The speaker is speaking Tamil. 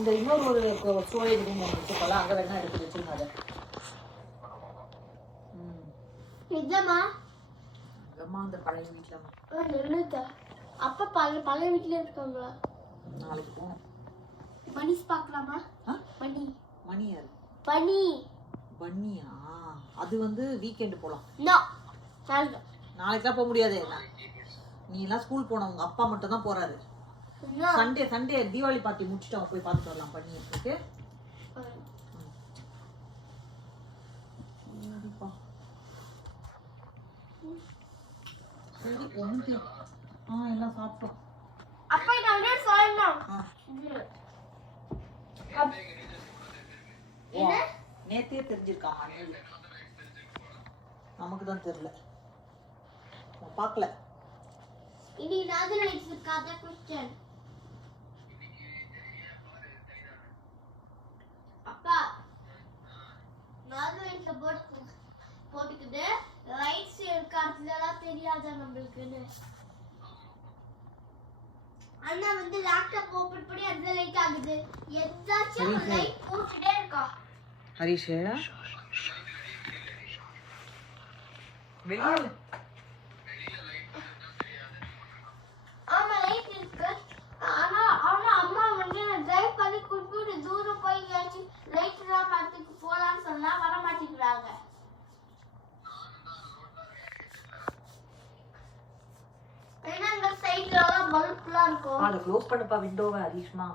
இந்த இன்னொரு ஒரு ஸ்டோரேஜ் ரூம் ஒன்று வச்சுக்கலாம், அங்கே வேணா எடுத்து வச்சுருங்க அதை. நிஜமா அம்மா அந்த பழைய வீட்டில் நின்றுதா அப்பா பழைய வீட்டில் இருக்காங்களா? நாளைக்கு போகணும். மணி பார்க்கலாமா? மணி மணி யாரு? பனி பன்னியா? அது வந்து வீக்கெண்டு போகலாம். நாளைக்கெல்லாம் போக முடியாது. நீ எல்லாம் ஸ்கூல் போன உங்க அப்பா மட்டும் தான் போறாரு. சண்டே தீபாவளி பார்ட்டி முடிச்சுட்டு அவங்க போய் பார்த்துட்டு வரலாம் பண்ணி. ஓகே சரி ஒன்று எல்லாம் சாப்பிட்டோம். அப்பா நான் சொல்லணும். நேத்தே தெரிஞ்சிருக்காமா? நமக்கு தான் தெரியல, பார்க்கல. இனி நாதல் இருக்காத क्वेश्चन. அப்பா நாதல் போட்டுக்குது ரைட் சைடு கார்ட்லலாம் தெரியாதா நம்மளுக்குன்னு? அண்ணா வந்து லேப்டாப் ஓபன் பண்ணி அதுல லைட் ஆகுது. எதாச்சும் லைட் போட்டுட்டே இருக்கா ஹரிஷ். வெளியில ஆமா லைட் இருக்கு. ஆனா அம்மா வந்து டிரைவ் பண்ணி கூட்டிட்டு தூரம் போய் லைட் எல்லாம் பார்த்துட்டு போலான்னு சொன்னா வர மாட்டேங்கிறாங்க. ஏன்னா இந்த சைடுல எல்லாம் பல்ப்லாம் இருக்கும். அதை க்ளோஸ் பண்ணப்பா விண்டோவை ஹரிஷ்மா.